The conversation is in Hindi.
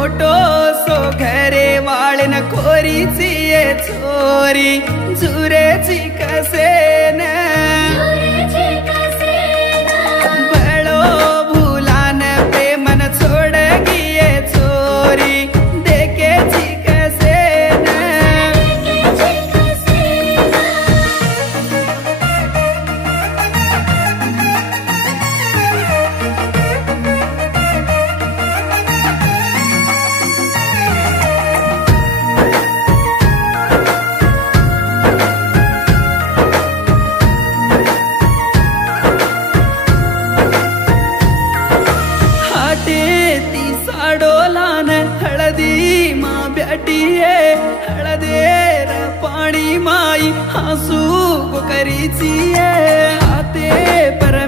मोटो सो घरे वाळन कोरीची ये चोरी जुरेची कसेन बळो भूलान प्रेमन छोड़ गिये चोरी देखेची कसेन डोलान हळदी मा ब्याटिये हळदेर पाणी माई हंसू करीची हाते पर